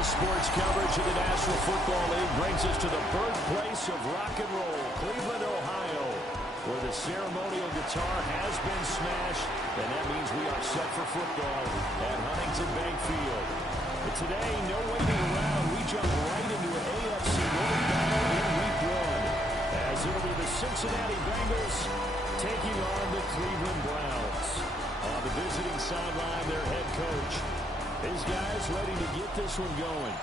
Today's sports coverage of the National Football League brings us to the birthplace of rock and roll, Cleveland, Ohio, where the ceremonial guitar has been smashed, and that means we are set for football at Huntington Bank Field. But today, no waiting around. We jump right into an AFC North battle in Week 1, as it'll be the Cincinnati Bengals taking on the Cleveland Browns. On the visiting sideline, their head coach. His guys ready to get this one going.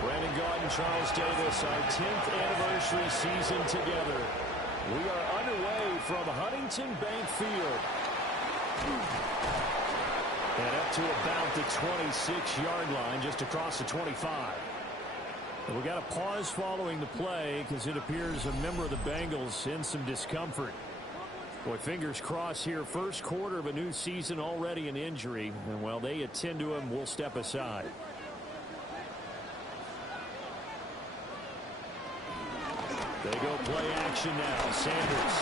Brandon Gaudin, Charles Davis, our 10th anniversary season together. We are underway from Huntington Bank Field. And up to about the 26-yard line, just across the 25. And we got a pause following the play because it appears a member of the Bengals in some discomfort. Boy, fingers crossed here. First quarter of a new season, already an injury. And while they attend to him, we'll step aside. They go play action now. Sanders.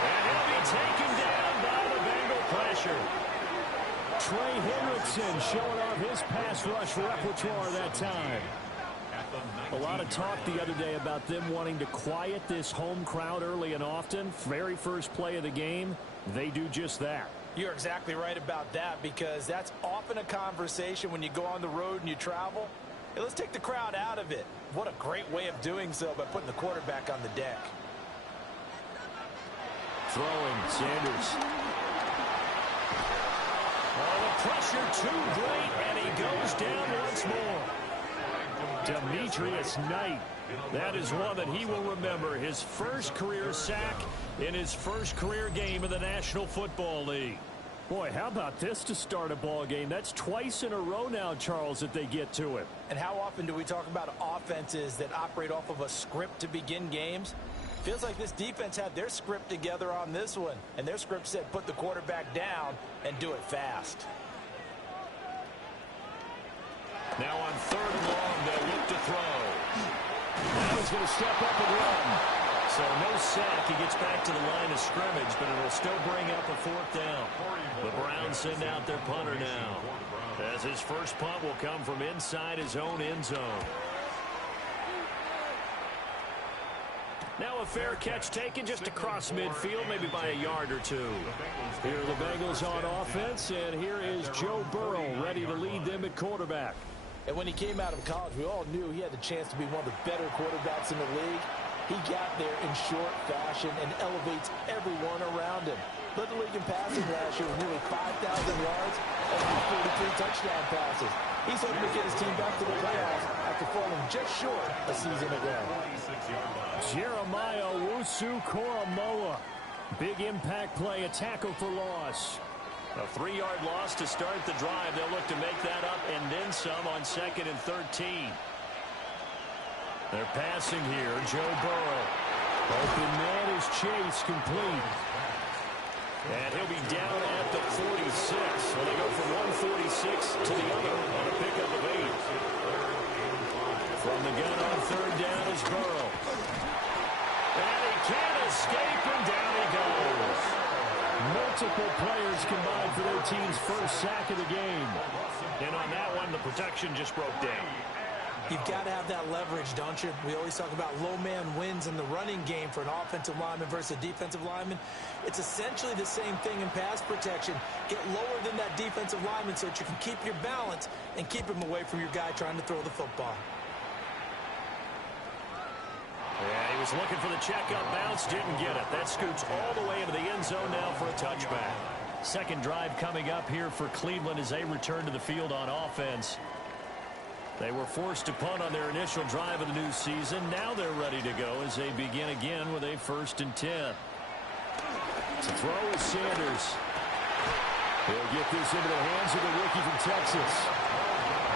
And he'll be taken down by the Bengal pressure. Trey Hendrickson showing off his pass rush repertoire that time. A lot of talk the other day about them wanting to quiet this home crowd early and often. Very first play of the game, they do just that. You're exactly right about that, because that's often a conversation when you go on the road and you travel. Hey, let's take the crowd out of it. What a great way of doing so by putting the quarterback on the deck. Throwing, Sanders. Oh, the pressure too great, and he goes down once more. Demetrius Knight. That is one that he will remember. His first career sack in his first career game in the National Football League. Boy, how about this to start a ball game? That's twice in a row now, Charles, that they get to it. And how often do we talk about offenses that operate off of a script to begin games? Feels like this defense had their script together on this one, and their script said put the quarterback down and do it fast. Now on 3rd and long, they'll look to throw. Now he's going to step up and run. So no sack. He gets back to the line of scrimmage, but it'll still bring up a 4th down. The Browns send out their punter now, as his first punt will come from inside his own end zone. Now a fair catch taken just across midfield, maybe by a yard or two. Here are the Bengals on offense, and here is Joe Burrow ready to lead them at quarterback. And when he came out of college, we all knew he had the chance to be one of the better quarterbacks in the league. He got there in short fashion and elevates everyone around him. Led the league in passing last year with nearly 5,000 yards and 43 touchdown passes. He's hoping to get his team back to the playoffs after falling just short a season ago. Jeremiah Owusu-Koramoah. Big impact play, a tackle for loss. A 3-yard loss to start the drive. They'll look to make that up and then some on 2nd and 13. They're passing here. Joe Burrow. Open man is Chase, complete. And he'll be down at the 46. So they go from 146 to the other on a pickup of 8. From the gun on 3rd down is Burrow. And he can't escape, and down he goes. Multiple players combined for their team's first sack of the game. And on that one, the protection just broke down. You've got to have that leverage, don't you? We always talk about low man wins in the running game for an offensive lineman versus a defensive lineman. It's essentially the same thing in pass protection. Get lower than that defensive lineman so that you can keep your balance and keep him away from your guy trying to throw the football. Yeah, he was looking for the checkup bounce, didn't get it. That scoots all the way into the end zone now for a touchback. Second drive coming up here for Cleveland as they return to the field on offense. They were forced to punt on their initial drive of the new season. Now they're ready to go as they begin again with a 1st and 10. To throw is Sanders. He'll get this into the hands of the rookie from Texas.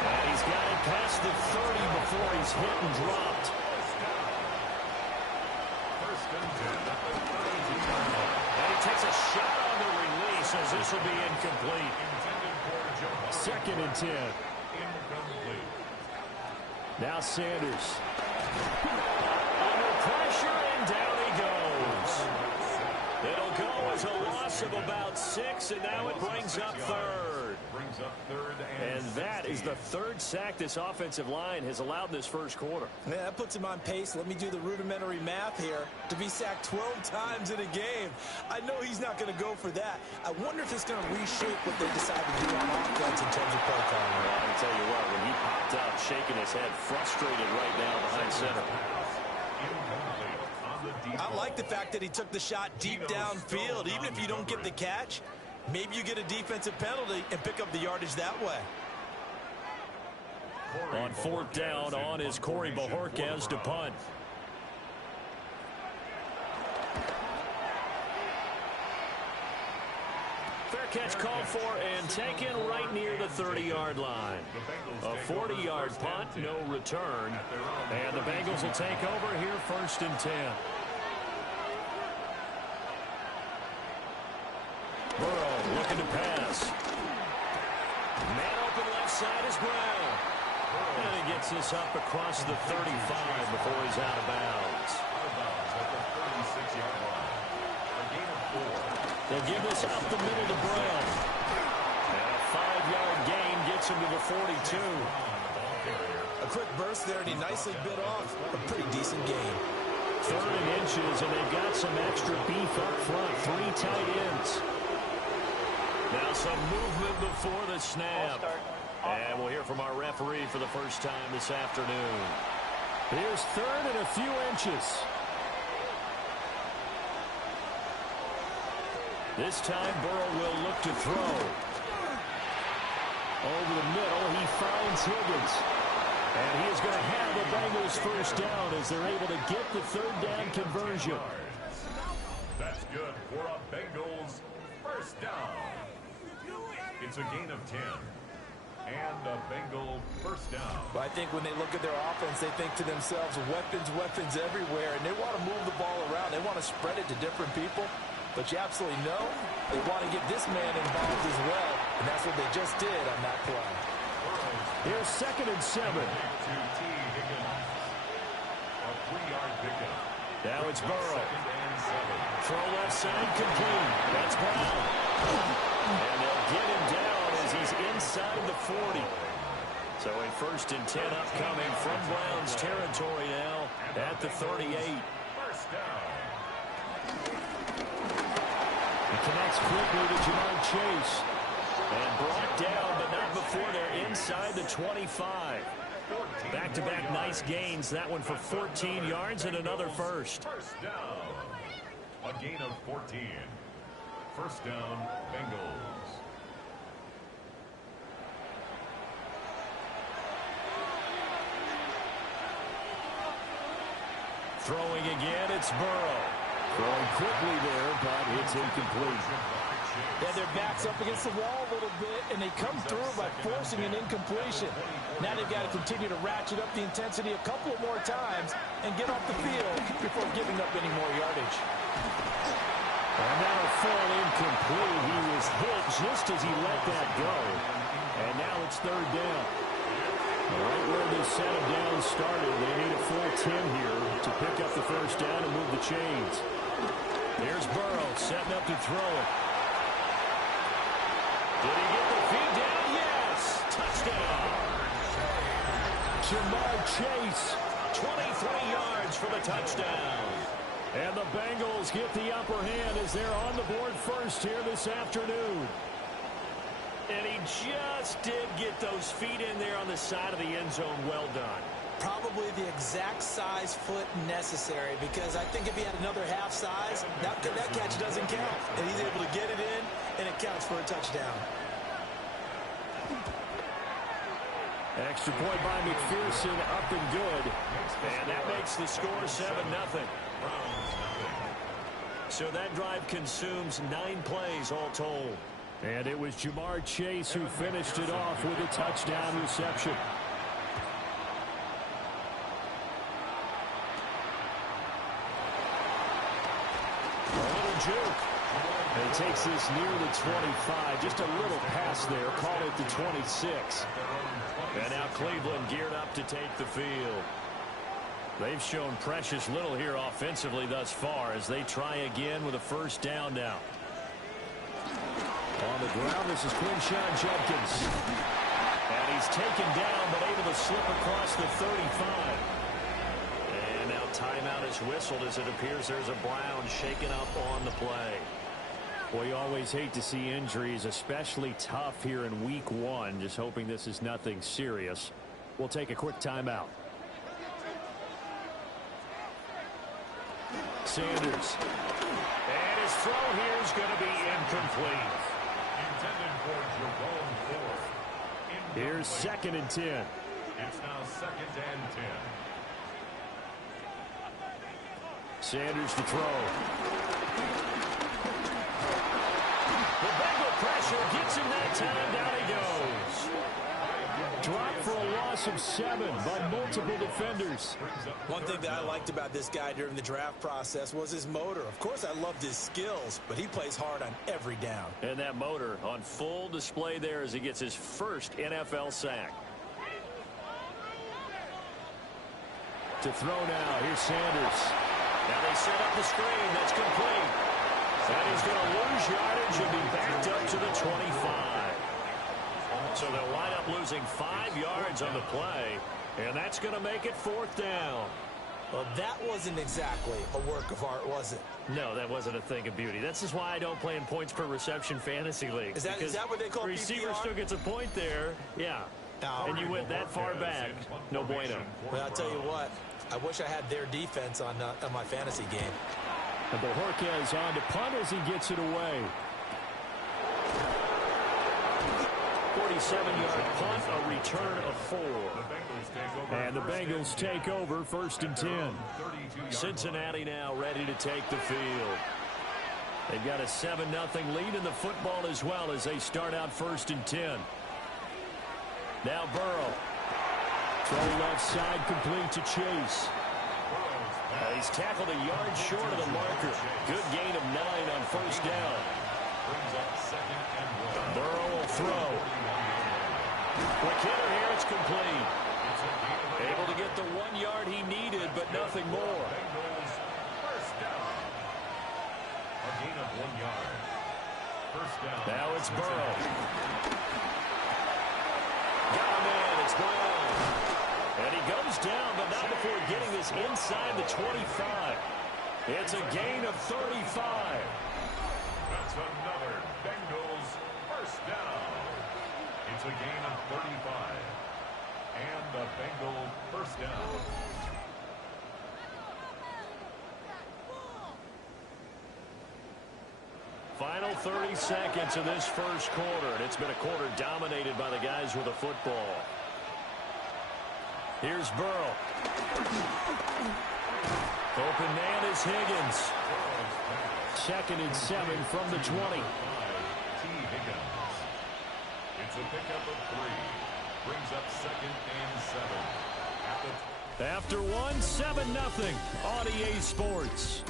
And he's got it past the 30 before he's hit and dropped. And he takes a shot on the release as this will be incomplete. 2nd and 10. Now Sanders. Under pressure, and down he goes. It'll go as a loss of about 6, and now it brings up third. And that is the third sack this offensive line has allowed in this first quarter. Yeah, that puts him on pace. Let me do the rudimentary math here. To be sacked 12 times in a game. I know he's not going to go for that. I wonder if it's going to reshape what they decide to do on offense in terms of play calling. Well, I can tell you what, when he popped out shaking his head, frustrated right now behind center. I like the fact that he took the shot deep downfield. Even if you don't get the catch, maybe you get a defensive penalty and pick up the yardage that way. On fourth down, on is Corey Bojorquez to punt. Fair catch called for and taken right near the 30-yard line. A 40-yard punt, no return. And the Bengals will take over here first and 10. Burrow looking to pass. Man open left side is Brown. And he gets this up across the 35 before he's out of bounds. They'll give this up the middle to Brown. And a 5-yard gain gets him to the 42. A quick burst there, and he nicely bit off a pretty decent gain. 3rd and inches, and they've got some extra beef up front. 3 tight ends. Now some movement before the snap. And we'll hear from our referee for the first time this afternoon. Here's 3rd and a few inches. This time Burrow will look to throw. Over the middle, he finds Higgins. And he is going to have the Bengals first down as they're able to get the 3rd down conversion. That's good for a Bengals first down. It's a gain of 10. And a Bengal first down. But I think when they look at their offense, they think to themselves, weapons everywhere. And they want to move the ball around. They want to spread it to different people. But you absolutely know they want to get this man involved as well. And that's what they just did on that play. Here's 2nd and 7. A 3-yard pickup. Now it's Burrow. Throw left side complete. That's Brown. And they'll get him down as he's inside the 40. So a 1st and 10 upcoming from Brown's territory now at the 38. First down. He connects quickly to Jamar Chase. And brought down, but not before they're inside the 25. Back-to-back nice gains. That one for 14 yards and another first. First down. A gain of 14. First down, Bengals. Throwing again, it's Burrow. Throwing quickly there, but it's incomplete. Yeah, their back's up against the wall a little bit, and they come through by forcing an incompletion. Now they've got to continue to ratchet up the intensity a couple more times and get off the field before giving up any more yardage. And that'll fall incomplete. He was hit just as he let that go. And now it's 3rd down. Right where this set of downs started, they need a full 10 here to pick up the first down and move the chains. Here's Burrow setting up to throw it. Did he get the feed down? Yes! Touchdown! Jamar Chase, 23 yards for the touchdown. And the Bengals get the upper hand as they're on the board first here this afternoon. And he just did get those feet in there on the side of the end zone. Well done. Probably the exact size foot necessary, because I think if he had another half size, that catch doesn't count. And he's able to get it in, and it counts for a touchdown. Extra point by McPherson, up and good. And that makes the score 7-0. So that drive consumes 9 plays all told. And it was Jamar Chase who finished it off with a touchdown reception. A little juke. And he takes this near the 25. Just a little pass there. Call it the 26. And now Cleveland geared up to take the field. They've shown precious little here offensively thus far as they try again with a first down now. On the ground, this is Quinshawn Judkins. And he's taken down, but able to slip across the 35. And now timeout is whistled as it appears there's a Brown shaken up on the play. Well, you always hate to see injuries, especially tough here in week 1. Just hoping this is nothing serious. We'll take a quick timeout. Sanders. And his throw here is going to be incomplete. Intended for Jerome Ford. Here's 2nd and 10. It's now 2nd and 10. Sanders to throw. The Bengal pressure gets him that time. Down he goes. Dropped for a loss of 7 by multiple defenders. One thing that I liked about this guy during the draft process was his motor. Of course, I loved his skills, but he plays hard on every down. And that motor on full display there as he gets his first NFL sack. To throw now, here's Sanders. Now they set up the screen. That's complete. And he's going to lose yardage and be backed up to the 25. So they'll wind up losing 5 yards on the play, and that's going to make it 4th down. Well, that wasn't exactly a work of art, was it? No, that wasn't a thing of beauty. That's just why I don't play in points per reception fantasy league. Is that what they call receiver PPR? still gets a point there, yeah. No. And you went that far back, no bueno. Well, I'll tell you what, I wish I had their defense on my fantasy game. And Bojorquez on to punt as he gets it away. 47-yard punt, a return of 4. And the Bengals take over 1st and 10. Cincinnati now ready to take the field. They've got a 7-0 lead in the football as well as they start out 1st and 10. Now Burrow. Throw left side complete to Chase. He's tackled a yard short of the marker. Good gain of 9 on 1st down. Burrow will throw. Quick hitter here, it's complete. Able to get the 1 yard he needed, but nothing more. Now it's Burrow. Got him in, it's Brown. And he goes down, but not before getting this inside the 25. It's a gain of 35. That's another Bengals first down. It's a gain of 35. And the Bengal first down. Final 30 seconds of this first quarter, and it's been a quarter dominated by the guys with the football. Here's Burrow. Open man is Higgins. 2nd and 7 from the 20. It's a pickup of 3. Brings up 2nd and 7. After 1, 7-0 on EA Sports.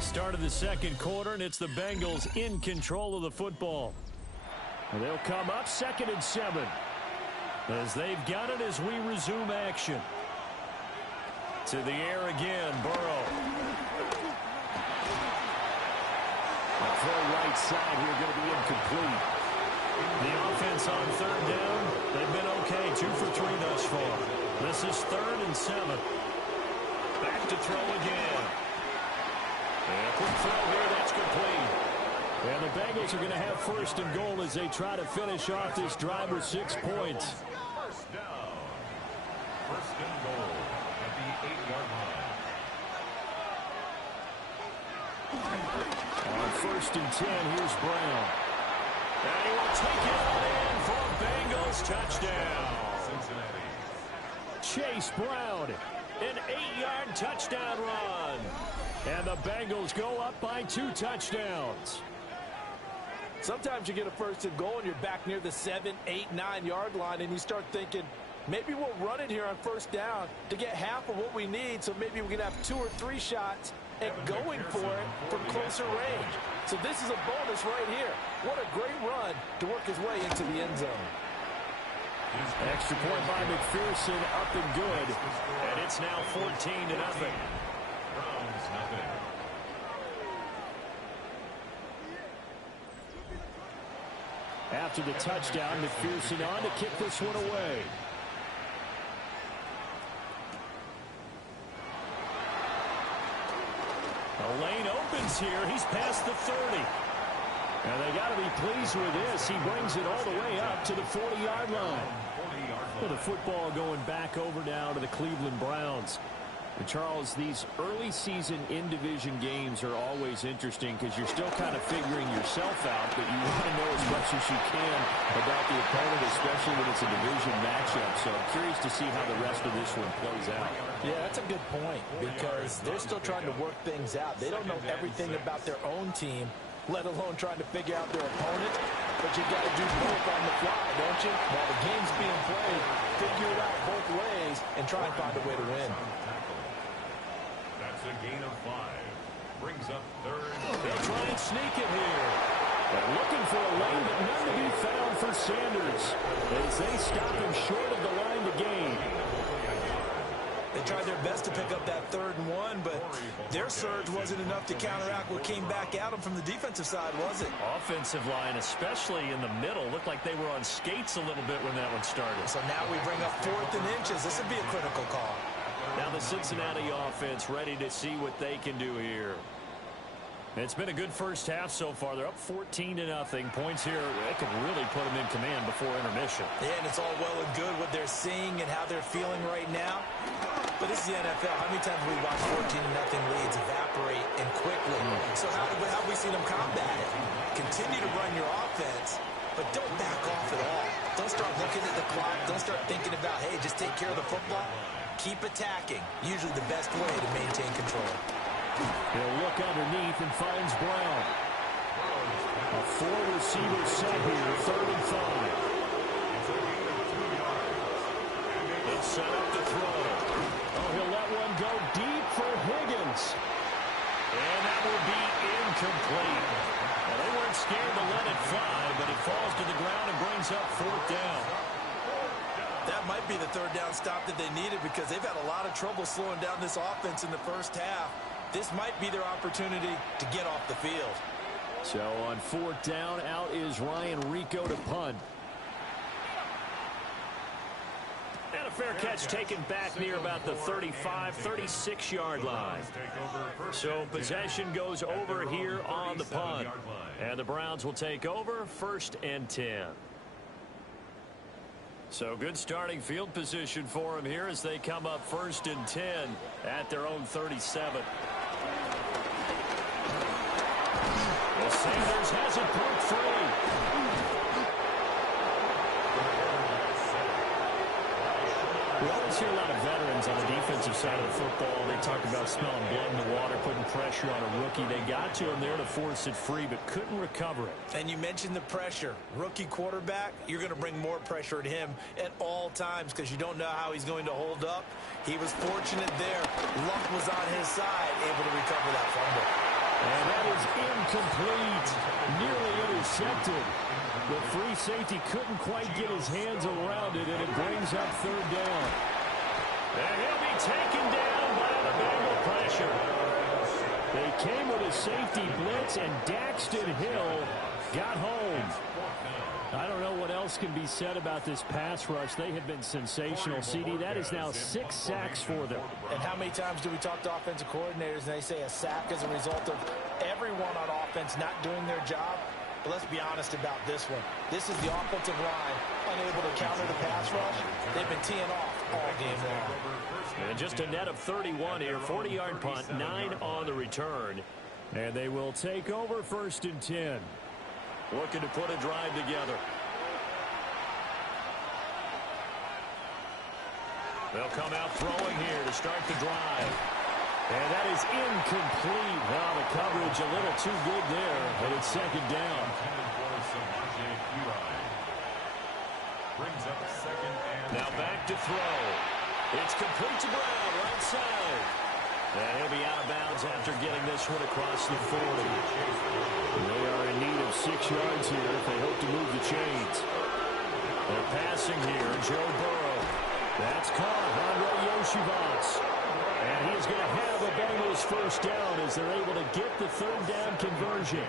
Start of the second quarter, and it's the Bengals in control of the football. And they'll come up 2nd and 7 as they've got it as we resume action. To the air again, Burrow. A throw right side here going to be incomplete. The offense on 3rd down, they've been okay, 2 for 3 thus far. This is 3rd and 7. Back to throw again. And a quick throw here, that's complete. And the Bengals are going to have 1st and goal as they try to finish off this drive with 6 points. First down. 1st and goal at the 8-yard line. On 1st and 10, here's Brown. And he will take it on in for a Bengals touchdown. Cincinnati. Chase Brown, an 8-yard touchdown run. And the Bengals go up by 2 touchdowns. Sometimes you get a 1st and goal and you're back near the 7, 8, 9-yard line and you start thinking, maybe we'll run it here on 1st down to get half of what we need, so maybe we can have 2 or 3 shots and going for it from closer range. So this is a bonus right here. What a great run to work his way into the end zone. Extra point by McPherson, up and good. And it's now 14-0. Browns nothing. After the touchdown, McPherson on to kick this one away. The lane opens here. He's past the 30. And they got to be pleased with this. He brings it all the way up to the 40-yard line. Well, the football going back over now to the Cleveland Browns. And Charles, these early season in-division games are always interesting because you're still kind of figuring yourself out, but you want to know as much as you can about the opponent, especially when it's a division matchup. So I'm curious to see how the rest of this one plays out. Yeah, that's a good point because they're still trying to work things out. They don't know everything about their own team, let alone trying to figure out their opponent. But you got to do both on the fly, don't you? While the game's being played, figure it out both ways and try and find a way to win. That's a gain of 5. Brings up third. They'll try and sneak it here. They're looking for a lane, but none to be found for Sanders as they stop him short of the line to gain. They tried their best to pick up that 3rd and 1, but their surge wasn't enough to counteract what came back at them from the defensive side, was it? Offensive line, especially in the middle, looked like they were on skates a little bit when that one started. So now we bring up 4th and inches. This would be a critical call. Now the Cincinnati offense ready to see what they can do here. It's been a good first half so far. They're up 14-0. Points here, they could really put them in command before intermission. Yeah, and it's all well and good what they're seeing and how they're feeling right now. But this is the NFL. How many times have we watched 14-0 leads evaporate and quickly? So how have we seen them combat it? Continue to run your offense, but don't back off at all. Don't start looking at the clock. Don't start thinking about, hey, just take care of the football. Keep attacking. Usually the best way to maintain control. He'll look underneath and finds Brown. A 4-receiver set here, 3rd and 5. It's set up to throw. Oh, he'll let one go deep for Higgins. And that will be incomplete. Well, they weren't scared to let it fly, but it falls to the ground and brings up 4th down. That might be the 3rd down stop that they needed because they've had a lot of trouble slowing down this offense in the first half. This might be their opportunity to get off the field. So on 4th down, out is Ryan Rico to punt. And a fair catch taken back near about the 35, 36-yard line. So possession goes over here on the punt. And the Browns will take over 1st and 10. So good starting field position for them here as they come up 1st and 10 at their own 37. Well, Sanders has it broke free. We always hear a lot of veterans on the defensive side of the football. They talk about smelling blood in the water, putting pressure on a rookie. They got to him there to force it free, but couldn't recover it. And you mentioned the pressure. Rookie quarterback, you're going to bring more pressure at him at all times because you don't know how he's going to hold up. He was fortunate there. Luck was on his side, able to recover that fumble. And that is incomplete. Nearly intercepted. The free safety couldn't quite get his hands around it, and it brings up 3rd down. And he'll be taken down by the Bengal pressure. They came with a safety blitz, and Daxton Hill got home. I don't know what else can be said about this pass rush. They have been sensational. CD, that is now 6 sacks for them. And how many times do we talk to offensive coordinators and they say a sack is a result of everyone on offense not doing their job? But let's be honest about this one. This is the offensive line unable to counter the pass rush. They've been teeing off all game long. And just a net of 31 here. 40-yard punt, 9 on the return. And they will take over 1st and 10. Looking to put a drive together. They'll come out throwing here to start the drive. And that is incomplete. Well, the coverage a little too good there, and it's 2nd down. Brings up 2nd and Now back to throw. It's complete to Brown, right side. And he'll be out of bounds Browns after getting this one across the 40. They are in need of 6 yards here if they hope to move the chains. They're passing here. Joe Burrow. That's caught. Andre Yoshivas. And he's going to have a Bengals first down as they're able to get the third down conversion.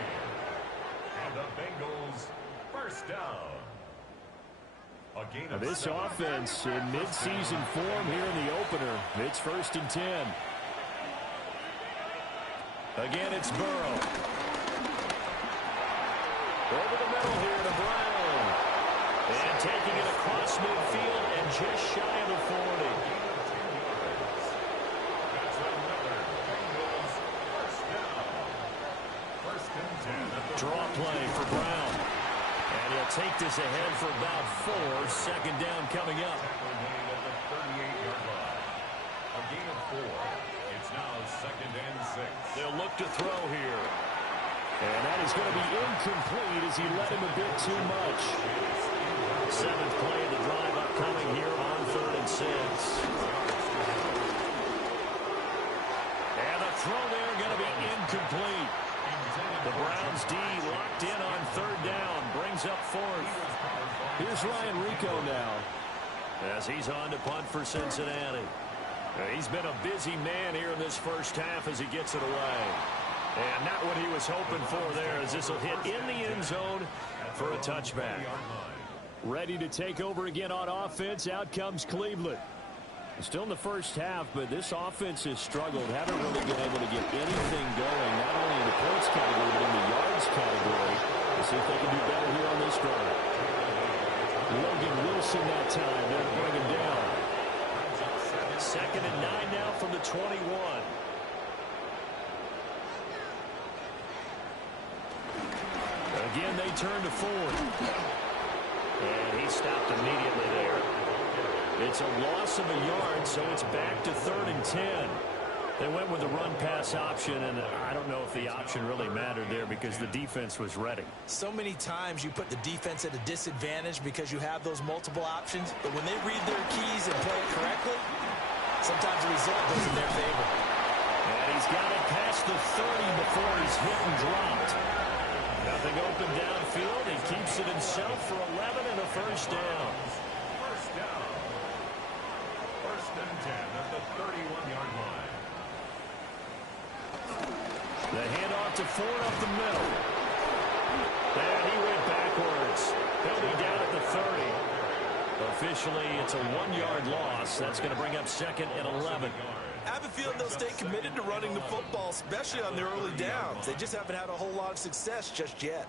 And the Bengals first down. Now this offense in mid-season form here in the opener. It's 1st and 10. Again, it's Burrow. Over the middle here to Brown. And taking it across midfield and just shy of the 40. That's another Bengals first down. 1st and 10. Draw play for Brown. And he'll take this ahead for about 4. 2nd down coming up. Tackle made at the 38-yard line. A gain of 4. It's now 2nd and 6. They'll look to throw here. And that is going to be incomplete as he led him a bit too much. 7th play of the drive upcoming here on 3rd and 6. And the throw there going to be incomplete. The Browns D locked in on 3rd down. Brings up 4th. Here's Ryan Rico now as he's on to punt for Cincinnati. He's been a busy man here in this first half as he gets it away. And not what he was hoping for there as this will hit in the end zone for a touchback. Ready to take over again on offense. Out comes Cleveland. Still in the first half, but this offense has struggled. Haven't really been able to get anything going, not only in the points category, but in the yards category. We'll see if they can do better here on this drive. Logan Wilson that time there to bring him down. 2nd and 9 now from the 21. Again, they turn to Ford. And he stopped immediately there. It's a loss of a yard, so it's back to 3rd and 10. They went with the run-pass option, and I don't know if the option really mattered there because the defense was ready. So many times you put the defense at a disadvantage because you have those multiple options, but when they read their keys and play it correctly, sometimes the result goes in their favor. And he's got it past the 30 before he's hit and dropped. Nothing open downfield. He keeps it himself for 11 and a first down. First down. 1st and 10 at the 31-yard line. The handoff to Ford up the middle. And he went backwards. He'll be down at the 30. Officially, it's a 1-yard loss. That's going to bring up 2nd and 11. I have a feeling they'll stay committed to running the football, especially on their early downs. They just haven't had a whole lot of success just yet.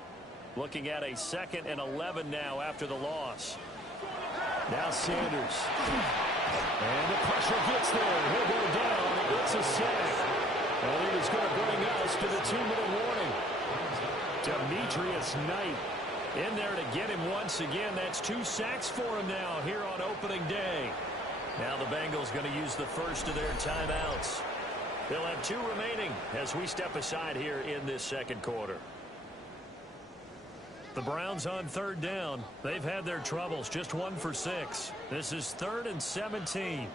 Looking at a 2nd and 11 now after the loss. Now Sanders. And the pressure gets there. He'll go down. It's a sack. And it is going to bring us to the 2-minute warning. Demetrius Knight in there to get him once again. That's 2 sacks for him now here on opening day. Now the Bengals going to use the first of their timeouts. They'll have 2 remaining as we step aside here in this 2nd quarter. The Browns on 3rd down. They've had their troubles, just 1 for 6. This is 3rd and 17.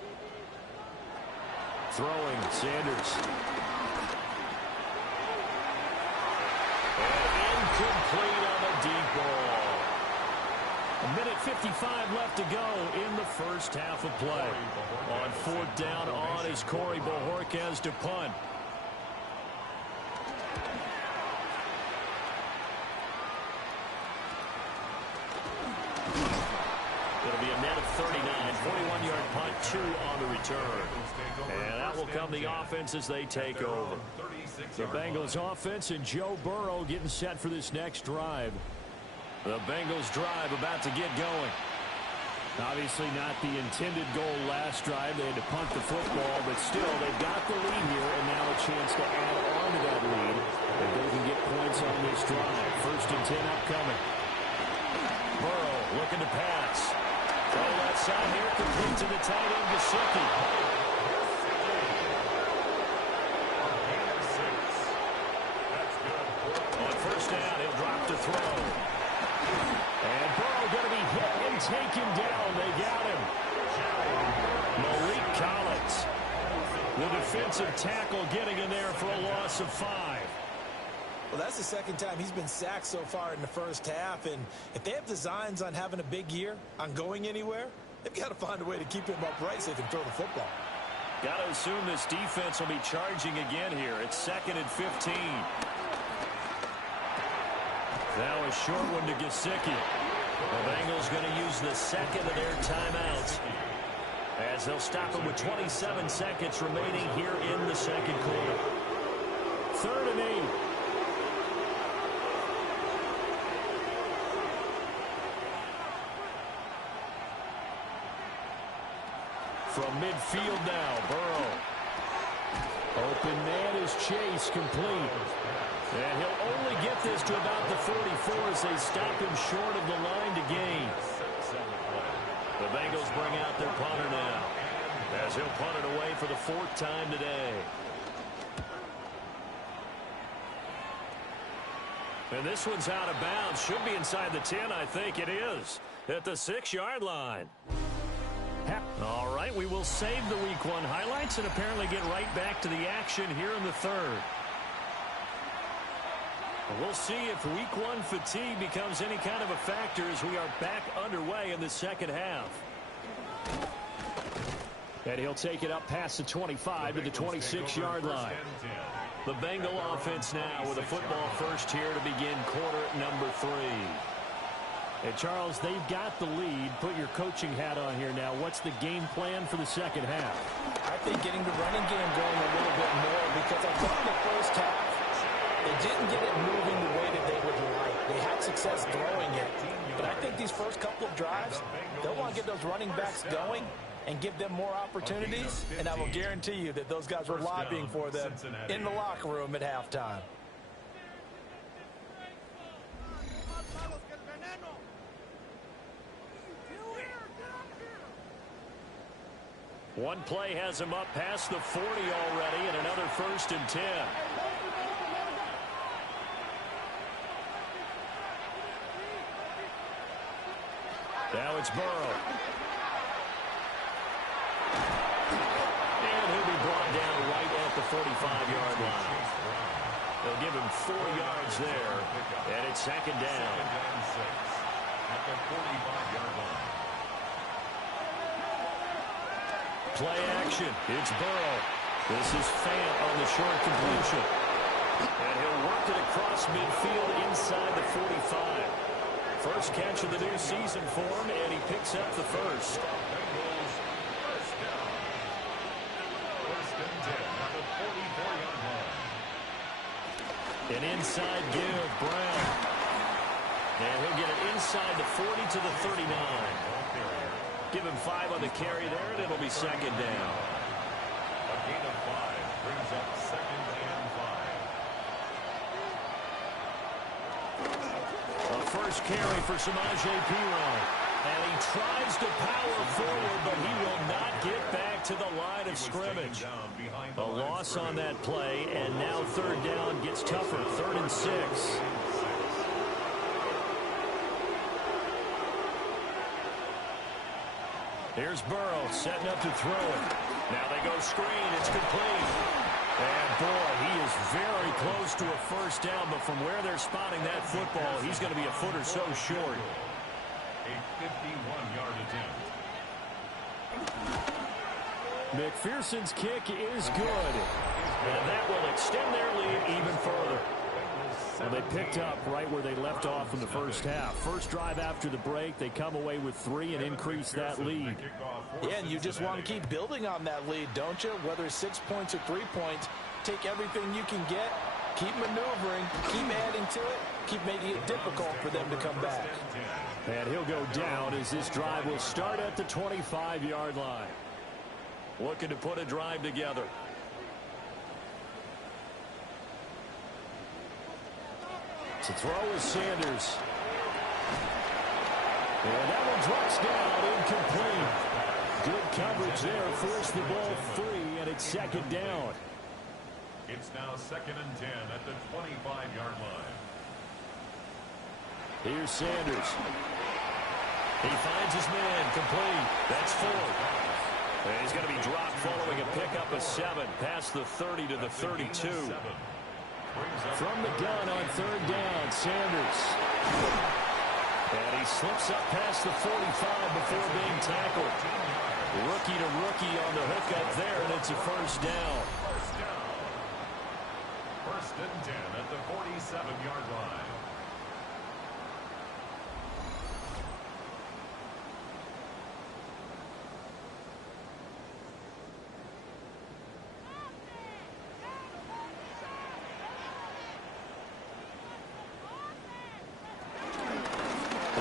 Throwing, Sanders. And incomplete on a deep ball. 1:55 left to go in the first half of play. On 4th down on is Corey Bojorquez to punt. It'll be a net of 39, 41-yard punt, 2 on the return. And that will come the offense as they take over. The Bengals offense and Joe Burrow getting set for this next drive. The Bengals drive about to get going. Obviously not the intended goal last drive. They had to punt the football, but still they've got the lead here and now a chance to add on to that lead if they can get points on this drive. 1st and 10 upcoming. Burrow looking to pass. Throw that side here, complete to the tight end, Gesicki. On 1st down, he'll drop to throw. And Burrow going to be hit and taken down. They got him. Malik Collins. The defensive tackle getting in there for a loss of 5. Well, that's the second time he's been sacked so far in the first half, and if they have designs on having a big year, on going anywhere, they've got to find a way to keep him upright so they can throw the football. Got to assume this defense will be charging again here. It's 2nd and 15. Now a short one to Gesicki. The Bengals going to use the second of their timeouts as they'll stop him with 27 seconds remaining here in the second quarter. 3rd and 8. From midfield now, Burrow. Open man is Chase, complete. And he'll only get this to about the 44 as they stop him short of the line to gain. The Bengals bring out their punter now as he'll punt it away for the 4th time today. And this one's out of bounds. Should be inside the 10, I think it is. At the 6-yard line. All right, we will save the Week 1 highlights and apparently get right back to the action here in the 3rd. We'll see if Week 1 fatigue becomes any kind of a factor as we are back underway in the second half. And he'll take it up past the 25 to the 26-yard line. The Bengal offense now with a football first here to begin quarter number 3. Hey, Charles, they've got the lead. Put your coaching hat on here now. What's the game plan for the second half? I think getting the running game going a little bit more, because I thought in the first half they didn't get it moving the way that they would like. They had success throwing it. But I think these first couple of drives, they'll want to get those running backs going and give them more opportunities. And I will guarantee you that those guys were lobbying for them in the locker room at halftime. One play has him up past the 40 already, and another 1st and 10. Now it's Burrow. And he'll be brought down right at the 45-yard line. They'll give him 4 yards there, and it's 2nd down. At the 45-yard line. Play action. It's Burrow. This is Fant on the short completion. And he'll work it across midfield inside the 45. First catch of the new season for him, and he picks up the first. Bengals first down. 1st and 10 at the 44-yard line. An inside give, Brown. And he'll get it inside the 40 to the 39. Give him 5 on the carry there, and it'll be 2nd down. A gain of 5 brings up 2nd and 5. A first carry for Samaje Perine. And he tries to power forward, but he will not get back to the line of scrimmage. A loss on that play, and now 3rd down gets tougher. 3rd and 6. Here's Burrow setting up to throw it. Now they go screen. It's complete. And, boy, he is very close to a first down, but from where they're spotting that football, he's going to be a foot or so short. A 51-yard attempt. McPherson's kick is good. And that will extend their lead even further. Well, they picked up right where they left off in the first half. First drive after the break, they come away with 3 and increase that lead. Yeah, and you just want to keep building on that lead, don't you? Whether it's 6 points or 3 points, take everything you can get, keep maneuvering, keep adding to it, keep making it difficult for them to come back. And he'll go down as this drive will start at the 25-yard line. Looking to put a drive together. To throw is Sanders. And that one drops down, incomplete. Good coverage there, forced the ball free, and it's 2nd down. It's now 2nd and 10 at the 25-yard line. Here's Sanders. He finds his man, complete. That's 4. And he's going to be dropped following a pickup of 7 past the 30 to the 32. From the gun on third down, Sanders. And he slips up past the 45 before being tackled. Rookie to rookie on the hook up there, and it's a first down. First and 10 at the 47-yard line.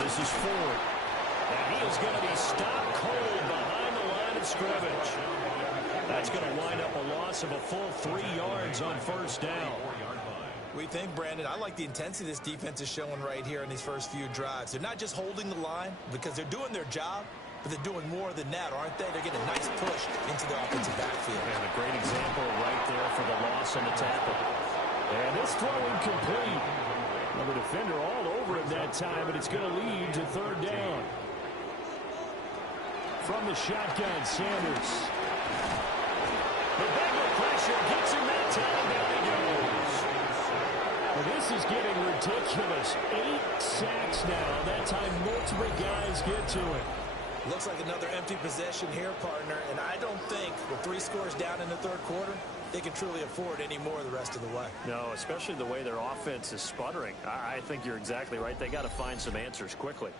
This is Ford. And he is going to be stopped cold behind the line of scrimmage. That's going to wind up a loss of a full 3 yards on first down. We think, Brandon, I like the intensity this defense is showing right here in these first few drives. They're not just holding the line because they're doing their job, but they're doing more than that, aren't they? They're getting a nice push into the offensive backfield. And a great example right there for the loss on the tackle. And this throw incomplete. Well, the defender all over him that time, but it's going to lead to third down. From the shotgun, Sanders. The Bengal pressure gets him that time. Down he goes. Well, this is getting ridiculous. 8 sacks now. That time, multiple guys get to it. Looks like another empty possession here, partner, and I don't think with 3 scores down in the third quarter, they can truly afford any more the rest of the way. No, especially the way their offense is sputtering. I think you're exactly right. They got to find some answers quickly.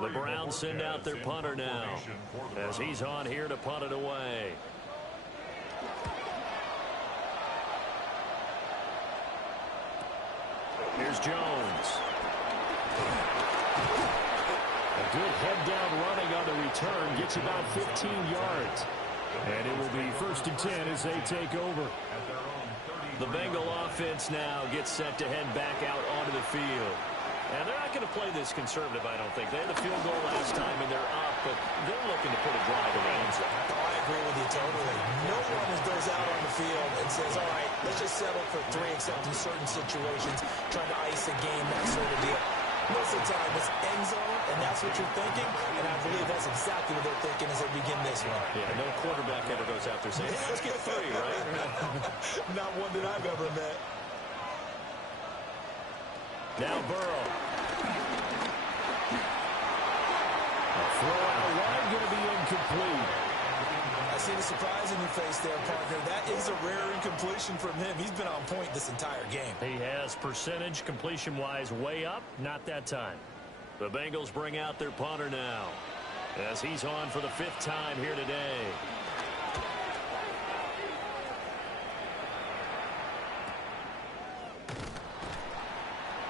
The Browns send out their punter now as he's on here to punt it away. Here's Jones. A good head-down running on the return gets about 15 yards. And it will be first and 10 as they take over. The Bengal offense now gets set to head back out onto the field. And they're not going to play this conservative, I don't think. They had the field goal last time, and they're up, but they're looking to put a drive in the end zone. Oh, I agree with you totally. No one goes out on the field and says, all right, let's just settle for 3, except in certain situations, trying to ice a game, that sort of deal. Most of the time, it's end zone, and that's what you're thinking, and I believe that's exactly what they're thinking as they begin this one. Yeah, no quarterback ever goes out there saying, hey, let's get 3, right? Not one that I've ever met. Now Burrow. A throw out wide, going to be incomplete. I see the surprise in your face there, partner. That is a rare incompletion from him. He's been on point this entire game. He has percentage completion-wise way up. Not that time. The Bengals bring out their punter now as he's on for the 5th time here today.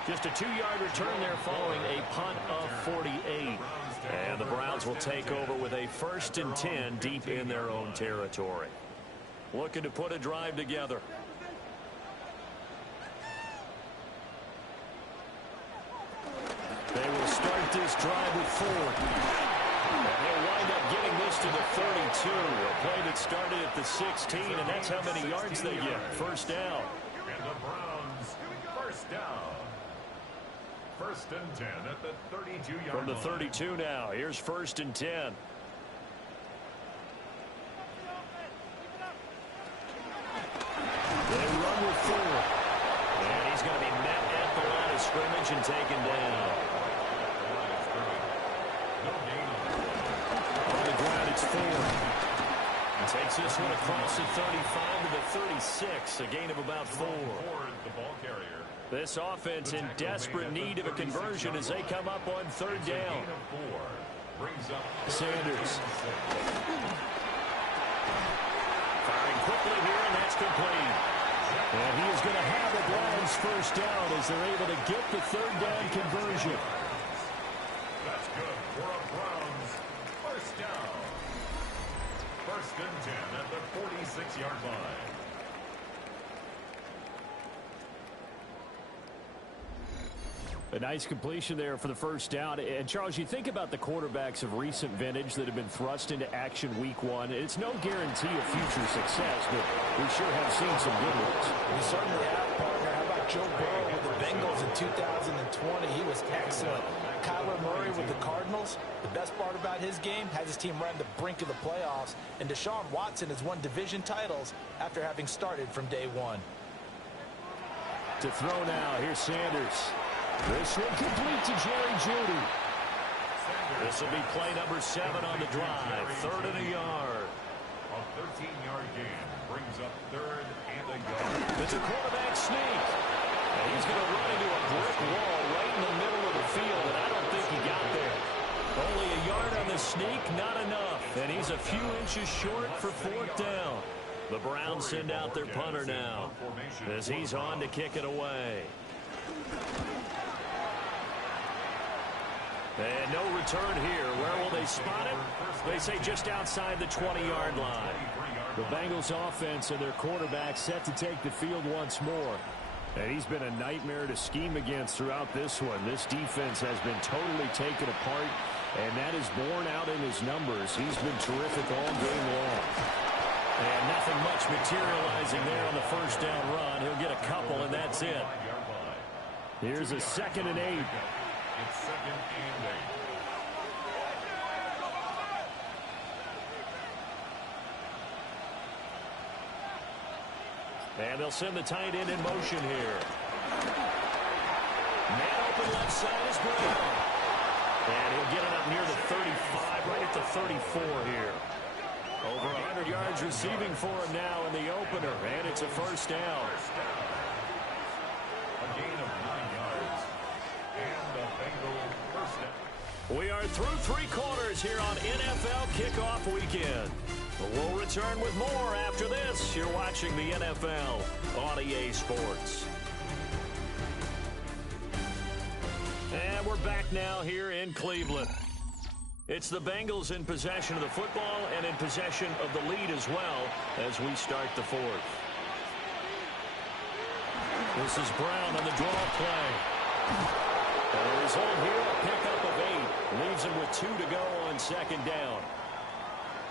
Just a 2-yard return there following a punt of 48. And the Browns will take over with a 1st and 10 deep in their own territory. Looking to put a drive together. They will start this drive with Ford. And they'll wind up getting this to the 32. A play that started at the 16, and that's how many yards they get. First down. And the Browns, first down. 1st and 10 at the 32-yard line. From the 32 now. Here's 1st and 10. They run with Ford. And he's going to be met at the line of scrimmage and taken down. On the ground, it's Ford. And takes this one across the 35 to the 36. A gain of about 4. The ball carrier. This offense in desperate need of a conversion as they come up on 3rd down. Sanders. Firing quickly here, and that's complete. And he is going to have the Browns first down as they're able to get the 3rd down conversion. That's good for a Browns first down. 1st and 10 at the 46-yard line. A nice completion there for the first down. And, Charles, you think about the quarterbacks of recent vintage that have been thrust into action week 1. It's no guarantee of future success, but we sure have seen some good ones. We certainly have, partner. How about Joe Burrow with the Bengals in 2020, he was excellent. Kyler Murray with the Cardinals, the best part about his game, has his team right on the brink of the playoffs, and Deshaun Watson has won division titles after having started from day one. To throw now, here's Sanders. This one complete to Jerry Jeudy. This will be play number 7 on the drive, 3rd and a yard. A 13-yard gain brings up 3rd and a yard. It's a quarterback sneak. And he's going to run into a brick wall right in the middle of the field, and I don't think he got there. Only a yard on the sneak, not enough. And he's a few inches short for 4th down. The Browns send out their punter now as he's on to kick it away. And no return here. Where will they spot it? They say just outside the 20-yard line. The Bengals offense and their quarterback set to take the field once more. And he's been a nightmare to scheme against throughout this one. This defense has been totally taken apart, and that is borne out in his numbers. He's been terrific all game long. And nothing much materializing there on the first down run. He'll get a couple, and that's it. Here's a 2nd and 8. It's 2nd and 8. And they'll send the tight end in motion here. Man open left side is Brown. And he'll get it up near the 35, right at the 34 here. Over 100 yards receiving for him now in the opener, and it's a 1st down. A gain of 9 yards. And the Bengals 1st down. We are through 3 quarters here on NFL Kickoff Weekend. We'll return with more after this. You're watching the NFL on EA Sports. And we're back now here in Cleveland. It's the Bengals in possession of the football and in possession of the lead as well as we start the 4th. This is Brown on the draw play. And the result here, a pickup of 8. Leaves him with 2 to go on 2nd down.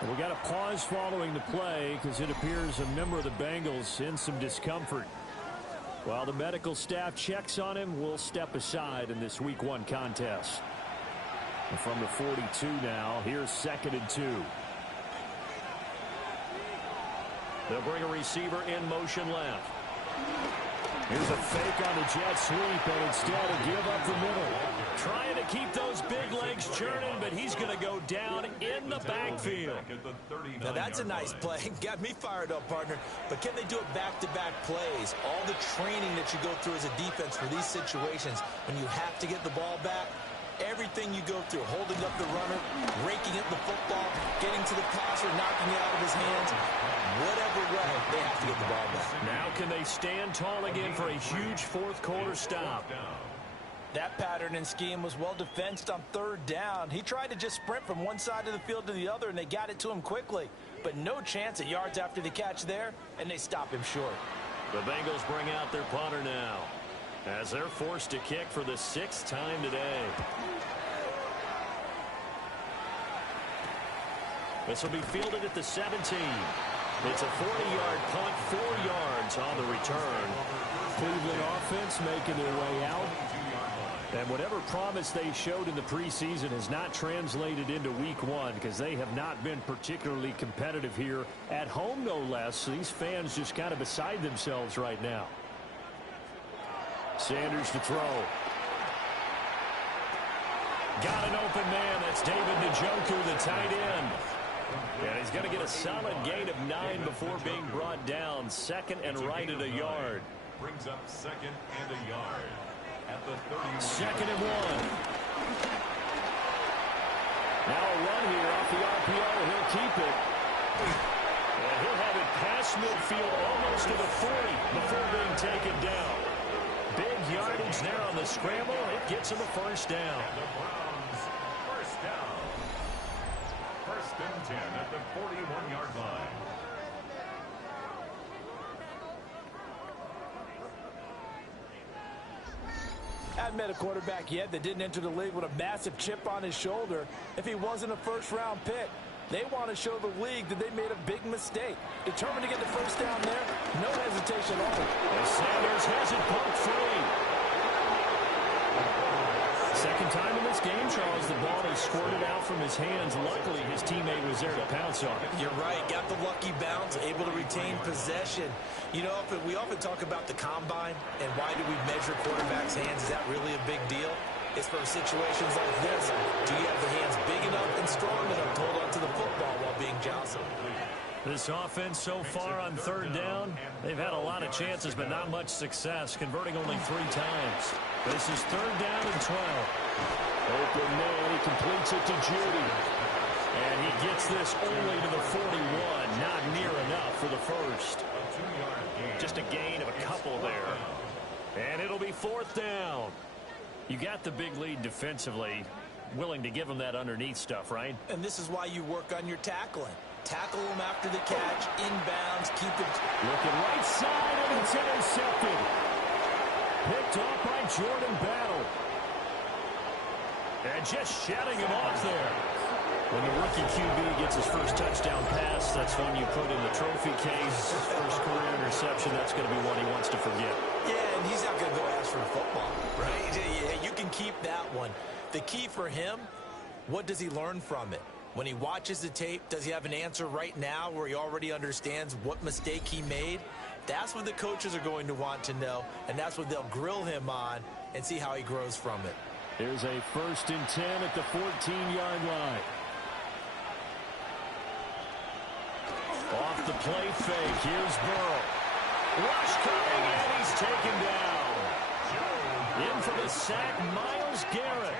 We got a pause following the play because it appears a member of the Bengals in some discomfort. While the medical staff checks on him, we'll step aside in this Week 1 contest. And from the 42 now, here's 2nd and 2. They'll bring a receiver in motion left. Here's a fake on the jet sweep, and instead a give up the middle. Trying to keep those big legs churning, but he's going to go down in the backfield. Now that's a nice play. Got me fired up, partner. But can they do it back-to-back plays? All the training that you go through as a defense for these situations, when you have to get the ball back, everything you go through, holding up the runner, raking at the football, getting to the passer, knocking it out of his hands, whatever way, they have to get the ball back. Now can they stand tall again for a huge 4th quarter stop? That pattern and scheme was well defensed on 3rd down. He tried to just sprint from one side of the field to the other, and they got it to him quickly. But no chance at yards after the catch there, and they stop him short. The Bengals bring out their punter now, as they're forced to kick for the 6th time today. This will be fielded at the 17. It's a 40-yard punt, 4 yards on the return. Cleveland offense making their way out. And whatever promise they showed in the preseason has not translated into Week 1 because they have not been particularly competitive here at home, no less. So these fans just kind of beside themselves right now. Sanders to throw. Got an open man. That's David Njoku, the tight end. And he's going to get a solid gain of 9 before being brought down. 2nd and right at a yard. Brings up 2nd and a yard at the 31. 2nd and 1. Now a run here off the RPO. He'll keep it. And he'll have it past midfield almost to the 40 before being taken down. Big yardage there on the scramble. It gets him a 1st down. And the Browns 1st down. 1st and 10 at the 41-yard line. Hadn't met a quarterback yet that didn't enter the league with a massive chip on his shoulder if he wasn't a 1st-round pick. They want to show the league that they made a big mistake. Determined to get the 1st down there, no hesitation at all. And Sanders has it poked free. this game, Charles, the ball has squirted out from his hands. Luckily, his teammate was there to pounce on it. You're right. Got the lucky bounce, able to retain possession. You know, we often talk about the combine and why do we measure quarterbacks' hands. Is that really a big deal? It's for situations like this. Do you have the hands big enough and strong enough to hold on to the football while being jostled? This offense so far on third down, they've had a lot of chances, but not much success, converting only 3 times. This is third down and 12. Open man, he completes it to Judy. And he gets this only to the 41, not near enough for the first. Just a gain of a couple there. And it'll be fourth down. You got the big lead defensively, willing to give him that underneath stuff, right? And this is why you work on your tackling. Tackle him after the catch, inbounds, keep it. Looking right side, and it's intercepted. Picked off by Jordan Battle. And just shutting him off there. When the rookie QB gets his first touchdown pass, that's one you put in the trophy case. First career interception, that's going to be one he wants to forget. Yeah, and he's not going to go ask for a football, right? Yeah, you can keep that one. The key for him, what does he learn from it? When he watches the tape, does he have an answer right now where he already understands what mistake he made? That's what the coaches are going to want to know, and that's what they'll grill him on and see how he grows from it. Here's a 1st and 10 at the 14-yard line. Off the play fake. Here's Burrow. Rush coming, and he's taken down. In for the sack, Myles Garrett.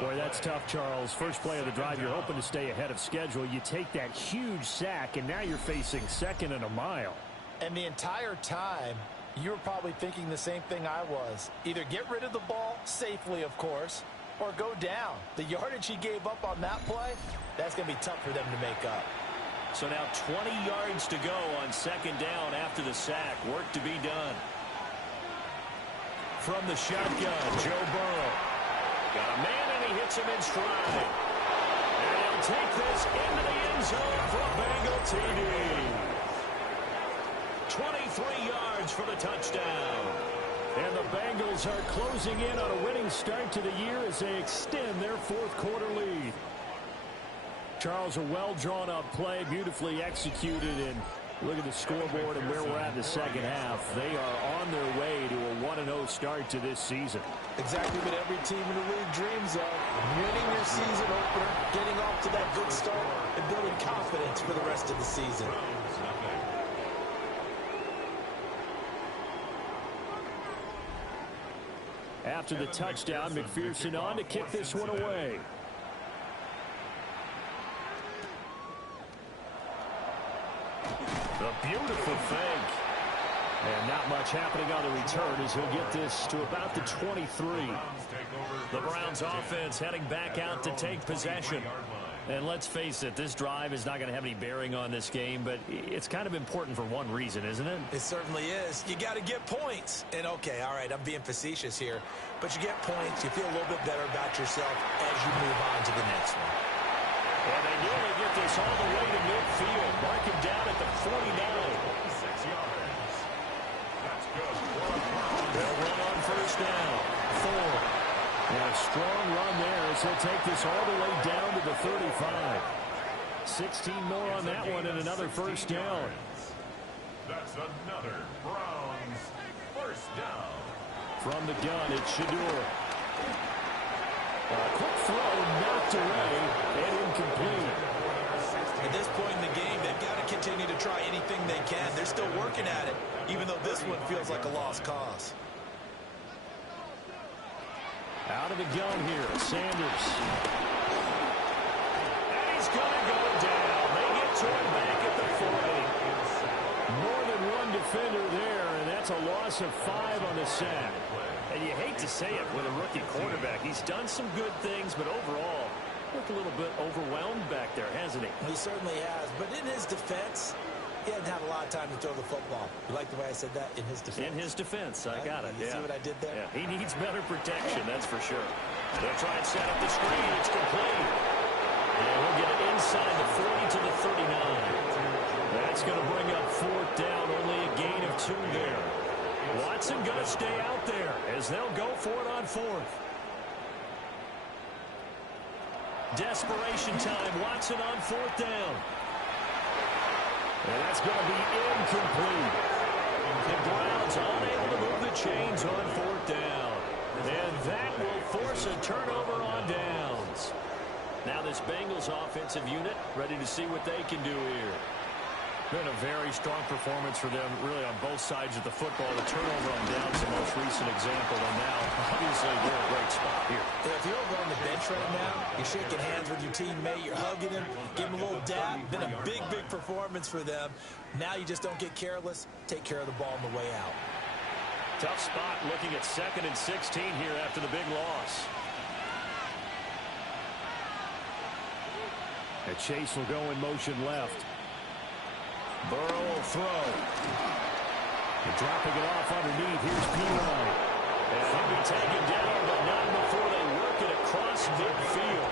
Boy, that's tough, Charles. First play of the drive, you're hoping to stay ahead of schedule. You take that huge sack, and now you're facing 2nd and a mile. And the entire time, you were probably thinking the same thing I was. Either get rid of the ball, safely, of course, or go down. The yardage he gave up on that play, that's going to be tough for them to make up. So now 20 yards to go on 2nd down after the sack. Work to be done. From the shotgun, Joe Burrow. Got a man, and he hits him in stride. And he'll take this into the end zone for a Bengal TD. 23 yards for the touchdown. And the Bengals are closing in on a winning start to the year as they extend their 4th quarter lead. Charles, a well-drawn-up play, beautifully executed, and look at the scoreboard and where we're at in the second half. They are on their way to a 1-0 start to this season. Exactly what every team in the league dreams of. Winning your season opener, getting off to that good start, and building confidence for the rest of the season. After the touchdown, McPherson on to kick this one away. A beautiful fake. And not much happening on the return as he'll get this to about the 23. The Browns offense heading back out to take possession. And let's face it, this drive is not going to have any bearing on this game, but it's kind of important for one reason, isn't it? It certainly is. You got to get points. And okay, all right, I'm being facetious here, but you get points, you feel a little bit better about yourself as you move on to the next one. And they nearly get this all the way to midfield. Mark him down at the 49. 6 yards. That's good. They'll run on first down. 4. And a strong run there as he'll take this all the way down to the 35. 16 more on that one and another first down. That's another Browns first down. From the gun, it's Shador. A quick throw knocked away and incomplete. At this point in the game, they've got to continue to try anything they can. They're still working at it, even though this one feels like a lost cause. Out of the gun here, Sanders. And he's going to go down. They get to him back at the 40. More than one defender there, and that's a loss of 5 on the sack. And you hate to say it with a rookie quarterback. He's done some good things, but overall, looked a little bit overwhelmed back there, hasn't he? He certainly has, but in his defense, he hadn't had a lot of time to throw the football. You like the way I said that? In his defense. In his defense, I got it. You see what I did there? Yeah, he needs better protection, that's for sure. They'll try and set up the screen. It's complete. And we'll get it inside the 40 to the 39. That's going to bring up 4th down, only a gain of 2 there. Watson going to stay out there as they'll go for it on 4th. Desperation time. Watson on fourth down. And that's going to be incomplete. The Browns unable to move the chains on fourth down. And that will force a turnover on downs. Now this Bengals offensive unit ready to see what they can do here. Been a very strong performance for them, really, on both sides of the football. The turnover on downs the most recent example, and now, obviously, they're in a great spot here. If you're over on the bench right now, you're shaking hands with your teammate, you're hugging him, give him a little dab. Been a big, big performance for them. Now you just don't get careless. Take care of the ball on the way out. Tough spot looking at 2nd and 16 here after the big loss. And Chase will go in motion left. Burrow will throw. And dropping it off underneath. Here's P-Line. And he'll be taken down, but not before they work it across midfield.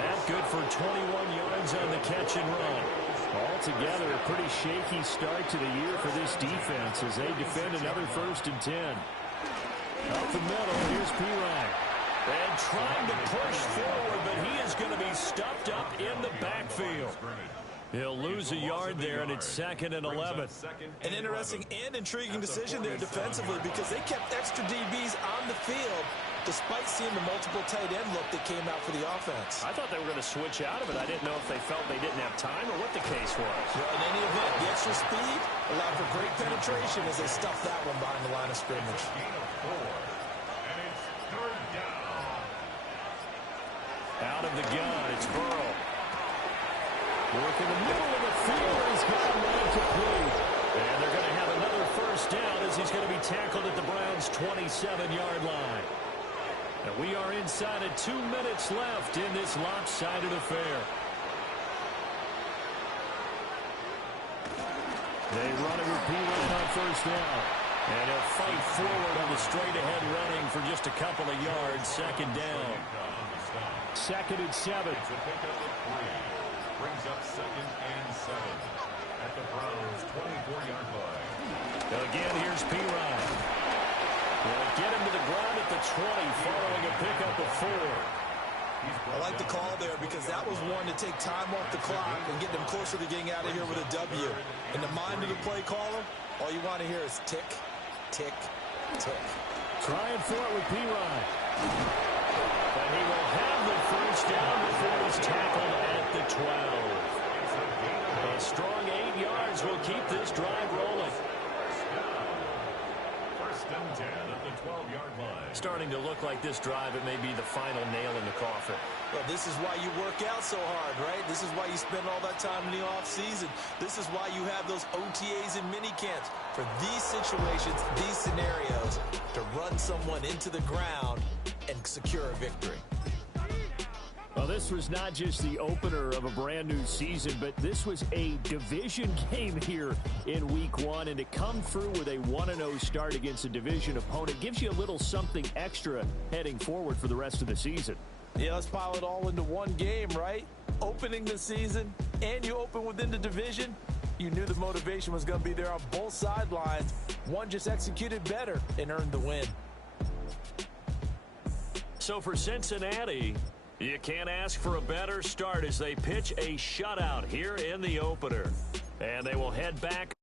That good for 21 yards on the catch and run. Altogether, a pretty shaky start to the year for this defense as they defend another 1st and 10. Up the middle, here's P-Line. And trying to push forward, but he is going to be stuffed up in the backfield. He'll lose a yard there, and it's 2nd and 11. An interesting and intriguing decision there defensively because they kept extra DBs on the field despite seeing the multiple tight end look that came out for the offense. I thought they were going to switch out of it. I didn't know if they felt they didn't have time or what the case was. Well, in any event, the extra speed allowed for great penetration as they stuffed that one behind the line of scrimmage. Out of the gun, it's Burrow. Work in the middle of the field. He's got him incomplete. And they're going to have another 1st down as he's going to be tackled at the Browns' 27-yard line. And we are inside of 2 minutes left in this lopsided affair. They run it with P-Line on 1st down. And he'll fight forward on the straight-ahead running for just a couple of yards. 2nd down. 2nd and 7. Brings up 2nd and 7 at the Browns' 24-yard line. Again, here's P-Ryan. They'll get him to the ground at the 20 following a pickup of 4. I like the call there because that was one to take time off the clock and get them closer to getting out of here with a W. In the mind of the play caller, all you want to hear is tick, tick, tick. Trying for it with P-Ryan. But he will have the 1st down before he's tackled at the 12. A strong 8 yards will keep this drive rolling. 1st and 10 at the 12-yard line. Starting to look like this drive, it may be the final nail in the coffin. Well, this is why you work out so hard, right? This is why you spend all that time in the offseason. This is why you have those OTAs and mini camps. For these situations, these scenarios, to run someone into the ground and secure a victory. Well, this was not just the opener of a brand new season, but this was a division game here in week 1. And to come through with a 1-0 start against a division opponent gives you a little something extra heading forward for the rest of the season. Yeah, let's pile it all into one game, right? Opening the season, and you open within the division. You knew the motivation was going to be there on both sidelines. One just executed better and earned the win. So for Cincinnati, you can't ask for a better start as they pitch a shutout here in the opener. And they will head back